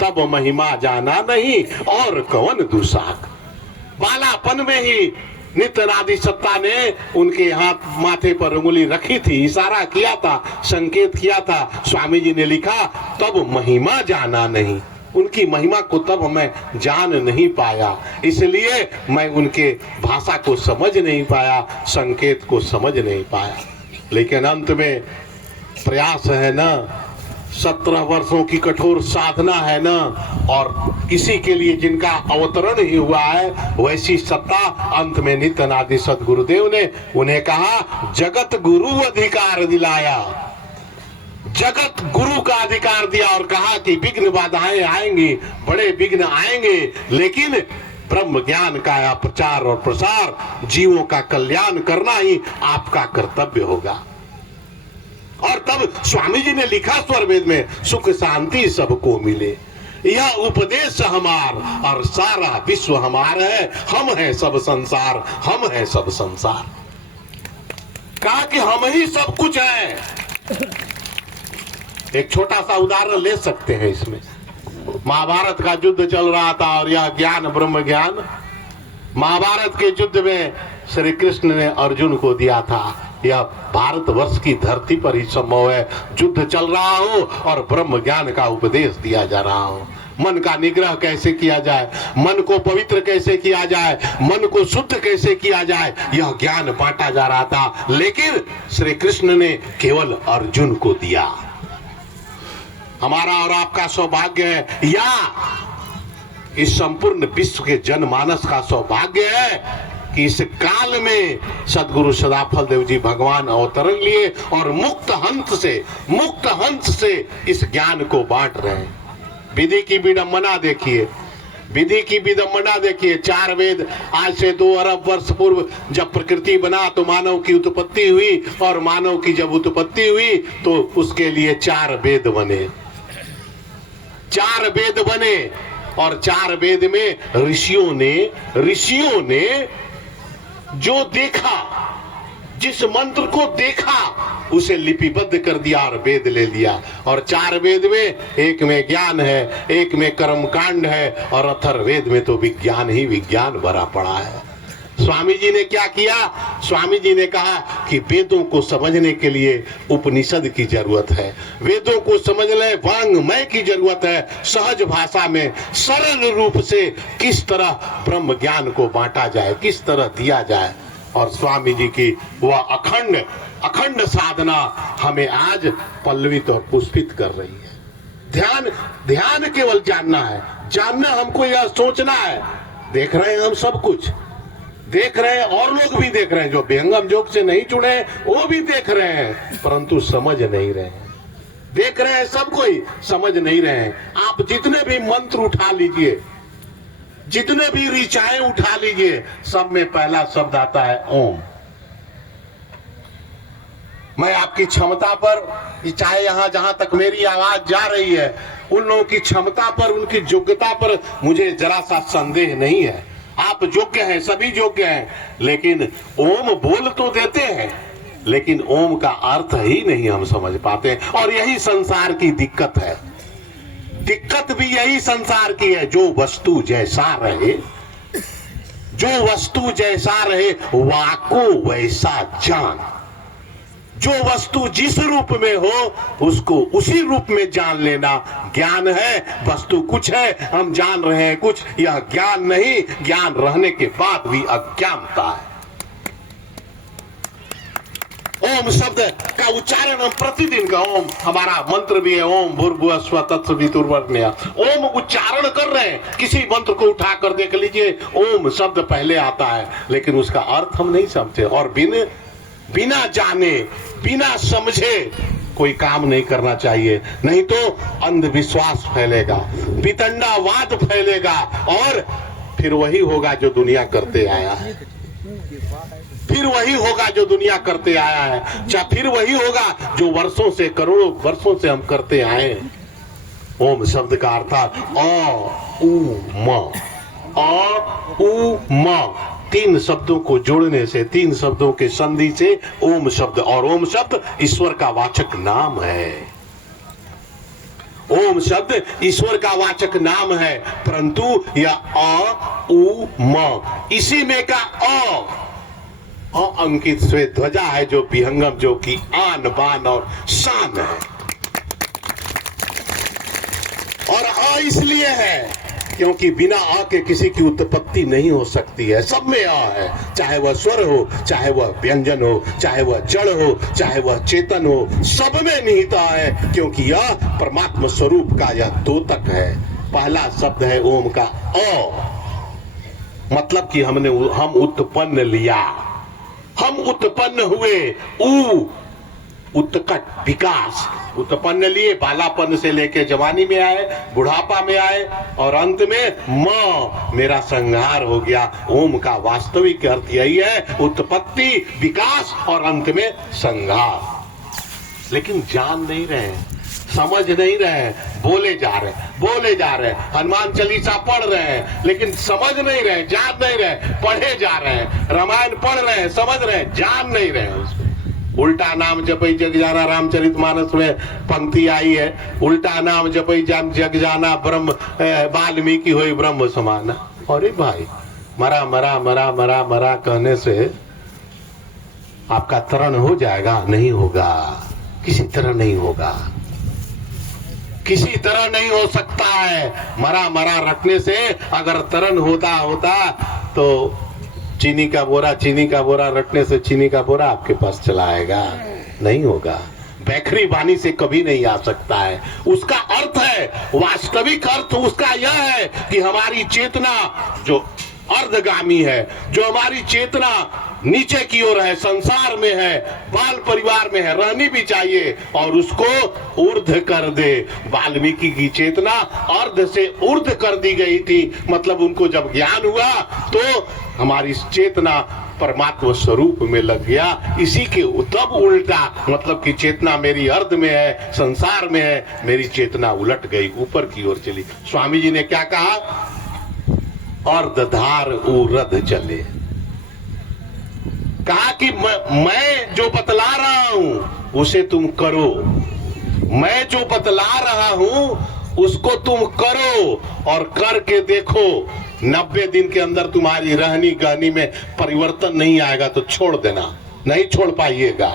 तब महिमा जाना नहीं और कौन दुसाक। बालापन में ही नित्य अनादि सत्ता ने उनके हाथ माथे पर उंगली रखी थी, इशारा किया था, संकेत किया था। स्वामी जी ने लिखा तब महिमा जाना नहीं, उनकी महिमा को तब मैं जान नहीं पाया, इसलिए मैं उनके भाषा को समझ नहीं पाया, संकेत को समझ नहीं पाया। लेकिन अंत में प्रयास है ना, 17 वर्षों की कठोर साधना है ना, और इसी के लिए जिनका अवतरण ही हुआ है वैसी सत्ता अंत में नित्य अनादि सद्गुरुदेव ने उन्हें कहा जगत गुरु अधिकार दिलाया, जगत गुरु का अधिकार दिया और कहा कि विघ्न बाधाएं आएंगी, बड़े विघ्न आएंगे, लेकिन ब्रह्म ज्ञान का प्रचार और प्रसार, जीवों का कल्याण करना ही आपका कर्तव्य होगा। और तब स्वामी जी ने लिखा स्वर वेद में, सुख शांति सबको मिले, यह उपदेश हमार और सारा विश्व हमारा है, हम हैं सब संसार, हम हैं सब संसार। कहा कि हम ही सब कुछ हैं। एक छोटा सा उदाहरण ले सकते हैं इसमें। महाभारत का युद्ध चल रहा था और यह ज्ञान ब्रह्म ज्ञान महाभारत के युद्ध में श्री कृष्ण ने अर्जुन को दिया था। यह भारतवर्ष की धरती पर ही संभव है, युद्ध चल रहा हो और ब्रह्म ज्ञान का उपदेश दिया जा रहा हो। मन का निग्रह कैसे किया जाए, मन को पवित्र कैसे किया जाए, मन को शुद्ध कैसे किया जाए, यह ज्ञान बांटा जा रहा था। लेकिन श्री कृष्ण ने केवल अर्जुन को दिया। हमारा और आपका सौभाग्य है, या इस संपूर्ण विश्व के जनमानस का सौभाग्य है कि इस काल में सदगुरु सदाफल देव जी भगवान अवतरण लिए और मुक्त हंस से इस ज्ञान को बांट रहे हैं। विधि की विडंबना देखिए, विधि की विडंबना देखिए। 4 वेद, आज से 2 अरब वर्ष पूर्व जब प्रकृति बना तो मानव की उत्पत्ति हुई, और मानव की जब उत्पत्ति हुई तो उसके लिए 4 वेद बने, 4 वेद बने। और 4 वेद में ऋषियों ने जो देखा, जिस मंत्र को देखा उसे लिपिबद्ध कर दिया और वेद ले लिया। और 4 वेद में, एक में ज्ञान है, एक में कर्म कांड है, और अथर्ववेद में तो विज्ञान ही विज्ञान भरा पड़ा है। स्वामी जी ने क्या किया? स्वामी जी ने कहा कि वेदों को समझने के लिए उपनिषद की जरूरत है, वेदों को समझने वांग्मय की जरूरत है। सहज भाषा में सरल रूप से किस तरह ब्रह्म ज्ञान को बांटा जाए, किस तरह दिया जाए। और स्वामी जी की वह अखंड साधना हमें आज पल्लवित और पुष्पित कर रही है। ध्यान केवल जानना है, हमको यह सोचना है। देख रहे हैं हम सब कुछ देख रहे हैं, और लोग भी देख रहे हैं, जो विहंगम योग से नहीं जुड़े वो भी देख रहे हैं, परंतु समझ नहीं रहे हैं। देख रहे हैं सब कोई, समझ नहीं रहे हैं। आप जितने भी मंत्र उठा लीजिए, जितने भी ऋचाएं उठा लीजिए, सब में पहला शब्द आता है ओम। मैं आपकी क्षमता पर, चाहे यहां जहां तक मेरी आवाज जा रही है, उन लोगों की क्षमता पर, उनकी योग्यता पर मुझे जरा सा संदेह नहीं है। आप योग्य हैं, सभी योग्य हैं, लेकिन ओम बोल तो देते हैं, लेकिन ओम का अर्थ ही नहीं हम समझ पाते। और यही संसार की दिक्कत है, दिक्कत भी यही संसार की है। जो वस्तु जैसा रहे, वाको वैसा जान। जो वस्तु जिस रूप में हो उसको उसी रूप में जान लेना ज्ञान है। वस्तु कुछ है, हम जान रहे हैं कुछ, यह ज्ञान नहीं। ज्ञान रहने के बाद भी अज्ञानता है। ओम शब्द का उच्चारण हम प्रतिदिन का, ओम हमारा मंत्र भी है, ओम भूर्भुवः स्वः तत्सवितुर्वरेण्यः। ओम उच्चारण कर रहे हैं, किसी मंत्र को उठा कर देख लीजिए, ओम शब्द पहले आता है, लेकिन उसका अर्थ हम नहीं समझते। और बिना जाने, बिना समझे कोई काम नहीं करना चाहिए, नहीं तो अंधविश्वास फैलेगा, वितंडावाद फैलेगा, और फिर वही होगा जो दुनिया करते आया है, फिर वही होगा जो दुनिया करते आया है, फिर वही होगा जो वर्षों से, करोड़ों वर्षों से हम करते आए हैं। ओम शब्द का अर्थ अ उ म, 3 शब्दों को जोड़ने से, 3 शब्दों के संधि से ओम शब्द, और ओम शब्द ईश्वर का वाचक नाम है। ओम शब्द ईश्वर का वाचक नाम है, परंतु यह अ उ म, इसी में का अंकित श्वेत ध्वजा है, जो विहंगम, जो कि आन बान और शान है। और अ इसलिए है क्योंकि बिना अ के किसी की उत्पत्ति नहीं हो सकती है। सब में अ है, चाहे वह स्वर हो, चाहे वह व्यंजन हो, चाहे वह जड़ हो, चाहे वह चेतन हो, सब में निहित अ है, क्योंकि यह परमात्मा स्वरूप का यह द्योतक है। पहला शब्द है ओम का अ, मतलब कि हम उत्पन्न लिया, हम उत्पन्न हुए। उ उत्कट विकास, उत्पन्न लिए, बालापन से लेके जवानी में आए, बुढ़ापा में आए, और अंत में म, मेरा संहार हो गया। ओम का वास्तविक अर्थ यही है, उत्पत्ति, विकास और अंत में संहार। लेकिन जान नहीं रहे, समझ नहीं रहे, बोले जा रहे, हनुमान चालीसा पढ़ रहे हैं, लेकिन समझ नहीं रहे, जान नहीं रहे, पढ़े जा रहे हैं, रामायण पढ़ रहे हैं, समझ रहे हैं, जान नहीं रहे उसमें। उल्टा नाम जपई जग जाना, रामचरितमानस में पंक्ति आई है, उल्टा नाम जपई जग जाना, ब्रह्म वाल्मीकि होई ब्रह्म समाना। अरे भाई, मरा मरा मरा मरा मरा कहने से आपका तरण हो जाएगा? नहीं होगा, किसी तरह नहीं होगा, किसी तरह नहीं हो सकता है। मरा मरा रखने से अगर तरण होता तो चीनी का बोरा रखने से चीनी का बोरा आपके पास चला आएगा? नहीं होगा। बैखरी बानी से कभी नहीं आ सकता है। उसका अर्थ है, वास्तविक अर्थ उसका यह है कि हमारी चेतना जो अर्धगामी है, जो हमारी चेतना नीचे की ओर है, संसार में है, बाल परिवार में है, रहनी भी चाहिए, और उसको ऊर्ध्व कर दे। वाल्मीकि की चेतना अर्ध से ऊर्ध्व कर दी गई थी, मतलब उनको जब ज्ञान हुआ तो हमारी चेतना परमात्मा स्वरूप में लग गया। इसी के तब उल्टा, मतलब कि चेतना मेरी अर्ध में है, संसार में है, मेरी चेतना उलट गई, ऊपर की ओर चली। स्वामी जी ने क्या कहा? अर्धधार उरध चले। कहा कि मैं जो बतला रहा हूं उसे तुम करो, मैं जो बतला रहा हूं उसको तुम करो, और करके देखो 90 दिन के अंदर तुम्हारी रहनी गहनी में परिवर्तन नहीं आएगा तो छोड़ देना, नहीं छोड़ पाइएगा।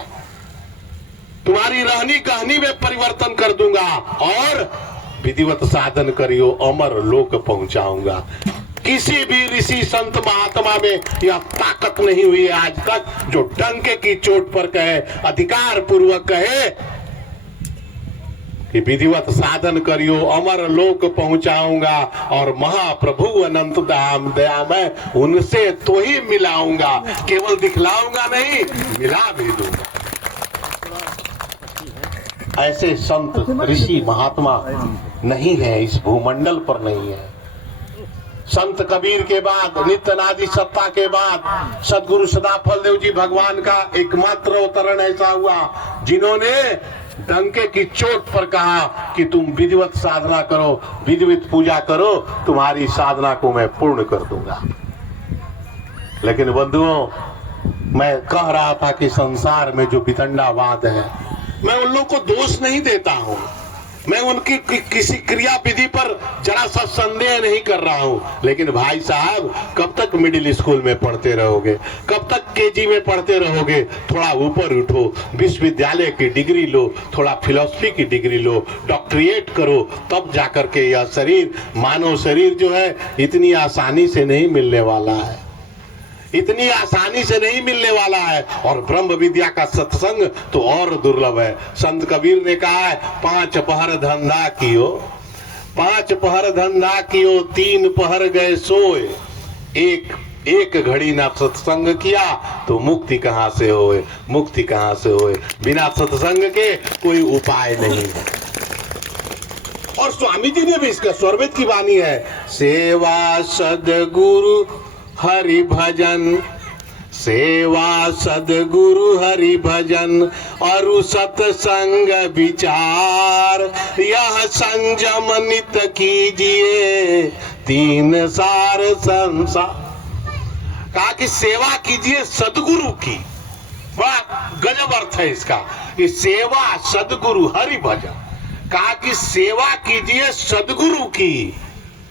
तुम्हारी रहनी गहनी में परिवर्तन कर दूंगा, और विधिवत साधन करियो, अमर लोक पहुंचाऊंगा। किसी भी ऋषि संत महात्मा में यह ताकत नहीं हुई है आज तक, जो डंके की चोट पर कहे, अधिकार पूर्वक कहे कि विधिवत साधन करियो, अमर लोक पहुंचाऊंगा, और महाप्रभु अनंत धाम दया में उनसे तो ही मिलाऊंगा, केवल दिखलाऊंगा नहीं, मिला भी दूंगा। ऐसे संत ऋषि महात्मा नहीं है, इस भूमंडल पर नहीं है। संत कबीर के बाद, नित्य अनादि सत्ता के बाद सदगुरु सदाफल देव जी भगवान का एकमात्र अवतरण ऐसा हुआ जिन्होंने डंके की चोट पर कहा कि तुम विधिवत साधना करो, विधिवत पूजा करो, तुम्हारी साधना को मैं पूर्ण कर दूंगा। लेकिन बंधुओं, मैं कह रहा था कि संसार में जो वितंडावाद है, मैं उन लोगों को दोष नहीं देता हूं, मैं उनकी किसी क्रिया विधि पर जरा सा संदेह नहीं कर रहा हूं। लेकिन भाई साहब, कब तक मिडिल स्कूल में पढ़ते रहोगे, कब तक केजी में पढ़ते रहोगे? थोड़ा ऊपर उठो, विश्वविद्यालय की डिग्री लो, थोड़ा फिलॉसफी की डिग्री लो, डॉक्टरेट करो, तब जाकर के यह शरीर, मानव शरीर जो है, इतनी आसानी से नहीं मिलने वाला है, इतनी आसानी से नहीं मिलने वाला है। और ब्रह्म विद्या का सत्संग तो और दुर्लभ है। संत कबीर ने कहा है, 5 पहर धंधा कियो, 5 पहर धंधा कियो, 3 पहर गए सोए, एक घड़ी ना सत्संग किया तो मुक्ति कहां से होए, मुक्ति कहां से होए। बिना सत्संग के कोई उपाय नहीं है। और स्वामी जी ने भी इसका स्वरवेद की वाणी है, सेवा सदगुरु हरि भजन, सेवा सदगुरु हरि भजन, और सत्संग विचार, यह संयम नित कीजिए, 3 सार संसार। कहा कि सेवा कीजिए सदगुरु की, बड़ा गजब अर्थ है इसका, कि सेवा सदगुरु हरि भजन। कहा कि सेवा कीजिए सदगुरु की,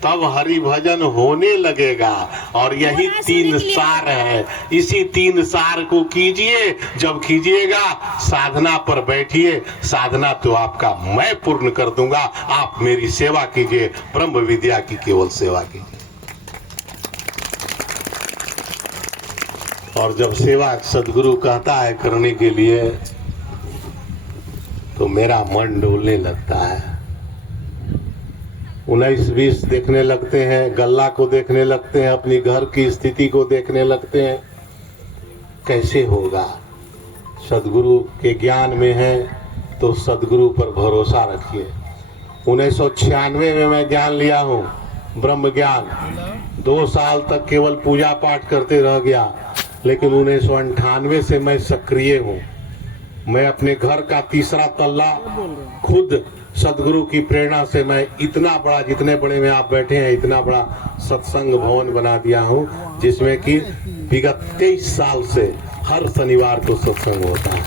तब हरि भजन होने लगेगा। और यही 3 सार है, इसी 3 सार को कीजिए। जब कीजिएगा साधना पर बैठिए, साधना तो आपका मैं पूर्ण कर दूंगा, आप मेरी सेवा कीजिए, ब्रह्म विद्या की केवल सेवा कीजिए। और जब सेवा सदगुरु कहता है करने के लिए, तो मेरा मन डोलने लगता है। 19-20 देखने लगते हैं, गल्ला को देखने लगते हैं, अपनी घर की स्थिति को देखने लगते हैं। कैसे होगा? सदगुरु के ज्ञान में है तो सदगुरु पर भरोसा रखिए। 1996 में मैं ज्ञान लिया हूँ, ब्रह्म ज्ञान। 2 साल तक केवल पूजा पाठ करते रह गया, लेकिन 1998 से मैं सक्रिय हूँ। मैं अपने घर का 3रा तल्ला खुद सदगुरु की प्रेरणा से मैं इतना बड़ा, जितने बड़े में आप बैठे हैं, इतना बड़ा सत्संग भवन बना दिया हूँ, जिसमें कि विगत 23 साल से हर शनिवार को सत्संग होता है।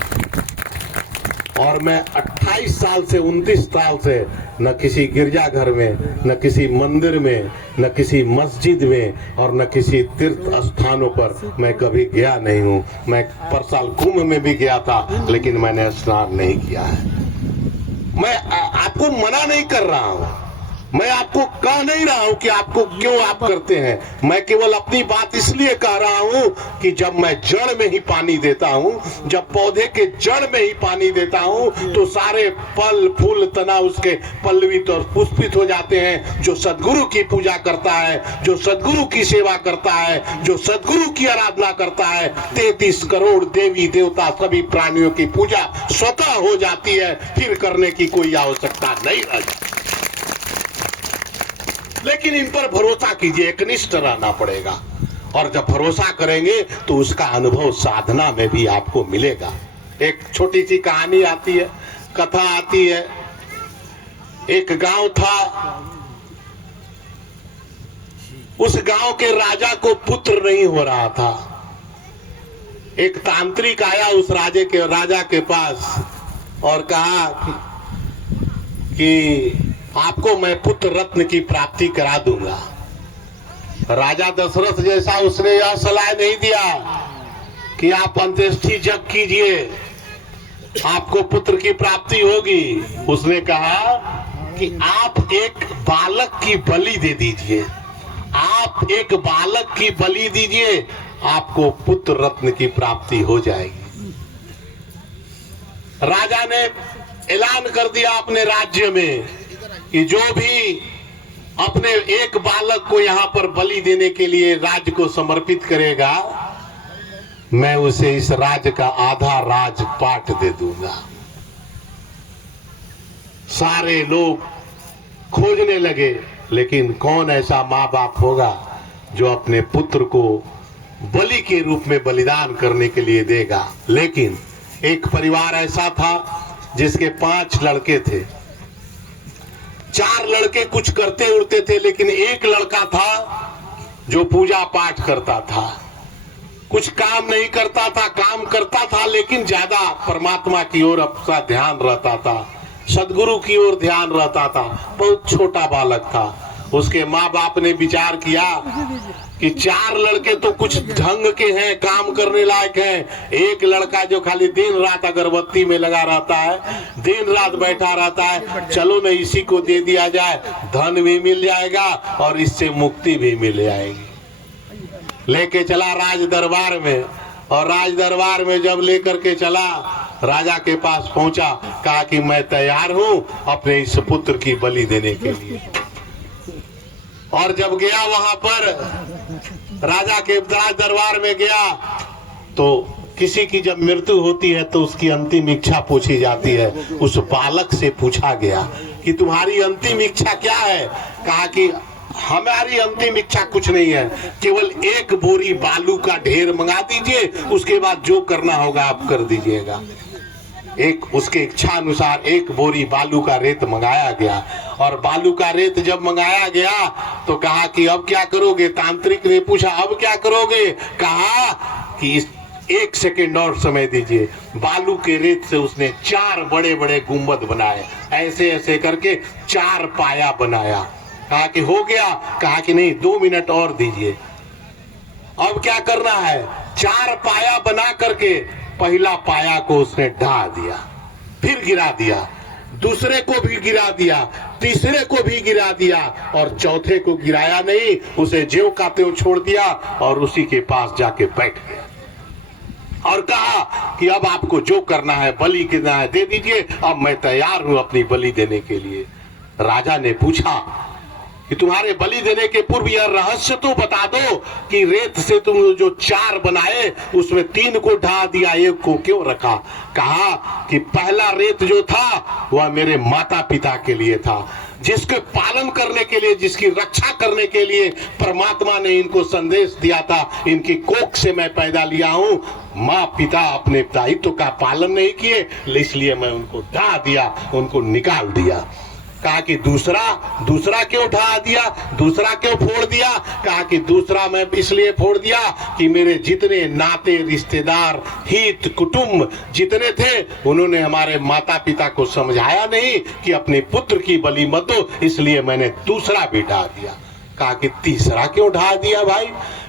और मैं 28 साल से 29 साल से न किसी गिरजाघर में, न किसी मंदिर में, न किसी मस्जिद में और न किसी तीर्थ स्थानों पर मैं कभी गया नहीं हूँ। मैं पर साल कुंभ में भी गया था, लेकिन मैंने स्नान नहीं किया है। मैं आपको मना नहीं कर रहा हूँ, मैं आपको कह नहीं रहा हूँ कि आपको क्यों आप करते हैं। मैं केवल अपनी बात इसलिए कह रहा हूँ कि जब मैं जड़ में ही पानी देता हूँ, जब पौधे के जड़ में ही पानी देता हूँ, तो सारे फल फूल तना उसके पल्लवित और पुष्पित हो जाते हैं। जो सदगुरु की पूजा करता है, जो सदगुरु की सेवा करता है, जो सदगुरु की आराधना करता है, 33 करोड़ देवी देवता सभी प्राणियों की पूजा स्वतः हो जाती है, फिर करने की कोई आवश्यकता नहीं रहती। लेकिन इन पर भरोसा कीजिए, एकनिष्ठ रहना पड़ेगा। और जब भरोसा करेंगे तो उसका अनुभव साधना में भी आपको मिलेगा। एक छोटी सी कहानी आती है, कथा आती है। एक गांव था, उस गांव के राजा को पुत्र नहीं हो रहा था। एक तांत्रिक आया उस राजा के पास और कहा कि आपको मैं पुत्र रत्न की प्राप्ति करा दूंगा। राजा दशरथ जैसा उसने यह सलाह नहीं दिया कि आप अंत्येष्टि यज्ञ कीजिए, आपको पुत्र की प्राप्ति होगी। उसने कहा कि आप एक बालक की बलि दे दीजिए, आप एक बालक की बलि दीजिए, आपको पुत्र रत्न की प्राप्ति हो जाएगी। राजा ने ऐलान कर दिया अपने राज्य में कि जो भी अपने एक बालक को यहाँ पर बलि देने के लिए राज्य को समर्पित करेगा, मैं उसे इस राज्य का आधा राजपाट दे दूंगा। सारे लोग खोजने लगे, लेकिन कौन ऐसा माँ बाप होगा जो अपने पुत्र को बलि के रूप में बलिदान करने के लिए देगा। लेकिन एक परिवार ऐसा था जिसके 5 लड़के थे। 4 लड़के कुछ करते उड़ते थे, लेकिन एक लड़का था जो पूजा पाठ करता था। कुछ काम नहीं करता था, काम करता था, लेकिन ज्यादा परमात्मा की ओर अपना ध्यान रहता था, सदगुरु की ओर ध्यान रहता था। बहुत छोटा बालक था। उसके माँ बाप ने विचार किया कि 4 लड़के तो कुछ ढंग के हैं, काम करने लायक हैं, एक लड़का जो खाली दिन रात अगरबत्ती में लगा रहता है, दिन रात बैठा रहता है, चलो न इसी को दे दिया जाए, धन भी मिल जाएगा और इससे मुक्ति भी मिल जाएगी। लेके चला राज दरबार में, और राज दरबार में जब लेकर के चला, राजा के पास पहुंचा, कहा कि मैं तैयार हूं अपने इस पुत्र की बलि देने के लिए। और जब गया वहां पर, राजा के राज दरबार में गया, तो किसी की जब मृत्यु होती है तो उसकी अंतिम इच्छा पूछी जाती है। उस बालक से पूछा गया कि तुम्हारी अंतिम इच्छा क्या है? कहा कि हमारी अंतिम इच्छा कुछ नहीं है, केवल 1 बोरी बालू का ढेर मंगा दीजिए, उसके बाद जो करना होगा आप कर दीजिएगा। उसके इच्छा अनुसार 1 बोरी बालू का रेत मंगाया गया। और बालू का रेत जब मंगाया गया तो कहा कि अब क्या करोगे? तांत्रिक ने पूछा अब क्या करोगे? कहा कि 1 सेकंड और समय दीजिए। बालू के रेत से उसने 4 बड़े बड़े गुंबद बनाए, ऐसे ऐसे करके 4 पाया बनाया। कहा कि हो गया? कहा कि नहीं, 2 मिनट और दीजिए। अब क्या करना है? 4 पाया बना करके पहला पाया को उसने ढा दिया, फिर गिरा दिया, दूसरे को भी गिरा दिया, तीसरे को भी गिरा दिया, और चौथे को गिराया नहीं, उसे ज्यों का त्यों छोड़ दिया और उसी के पास जाके बैठ गया और कहा कि अब आपको जो करना है, बलि देना है, दे दीजिए, अब मैं तैयार हूं अपनी बलि देने के लिए। राजा ने पूछा कि तुम्हारे बलि देने के पूर्व यह रहस्य तो बता दो कि रेत से तुम जो 4 बनाए उसमें 3 को ढा दिया, 1 को क्यों रखा? कहा कि पहला रेत जो था वह मेरे माता पिता के लिए था, जिसके पालन करने के लिए, जिसकी रक्षा करने के लिए परमात्मा ने इनको संदेश दिया था। इनकी कोख से मैं पैदा लिया हूं। माँ पिता अपने दायित्व का पालन नहीं किए, इसलिए मैं उनको ढा दिया, उनको निकाल दिया। कहा कि दूसरा क्यों ढा दिया, दूसरा क्यों फोड़ दिया? कहा कि दूसरा मैं इसलिए फोड़ दिया कि मेरे जितने नाते रिश्तेदार हित कुटुंब जितने थे, उन्होंने हमारे माता पिता को समझाया नहीं कि अपने पुत्र की बलि मत दो, इसलिए मैंने दूसरा भी ढा दिया। कहा कि तीसरा क्यों ढा दिया भाई?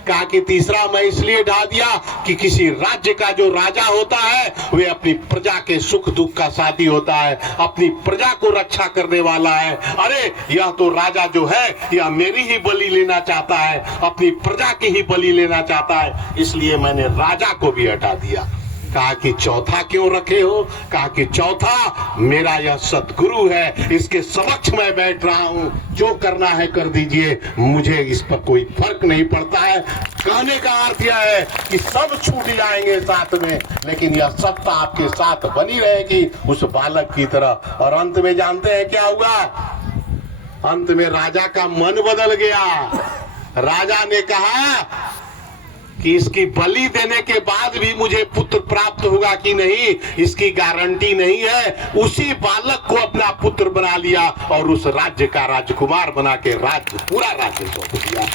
कहा कि तीसरा मैं इसलिए ढा दिया कि किसी राज्य का जो राजा होता है वे अपनी प्रजा के सुख दुख का साथी होता है, अपनी प्रजा को रक्षा करने वाला है। अरे यह तो राजा जो है यह मेरी ही बलि लेना चाहता है, अपनी प्रजा की ही बलि लेना चाहता है, इसलिए मैंने राजा को भी हटा दिया। कहा कि चौथा क्यों रखे हो? कहा कि चौथा मेरा यह सतगुरु है, इसके समक्ष मैं बैठ रहा हूं, जो करना है कर दीजिए, मुझे इस पर कोई फर्क नहीं पड़ता है। कहने का अर्थ यह है कि सब छूट जाएंगे साथ में, लेकिन यह सत्ता आपके साथ बनी रहेगी उस बालक की तरह। और अंत में जानते हैं क्या हुआ? अंत में राजा का मन बदल गया। राजा ने कहा कि इसकी बलि देने के बाद भी मुझे पुत्र प्राप्त होगा कि नहीं, इसकी गारंटी नहीं है। उसी बालक को अपना पुत्र बना लिया और उस राज्य का राजकुमार बना के पूरा राज्य सौंप दिया।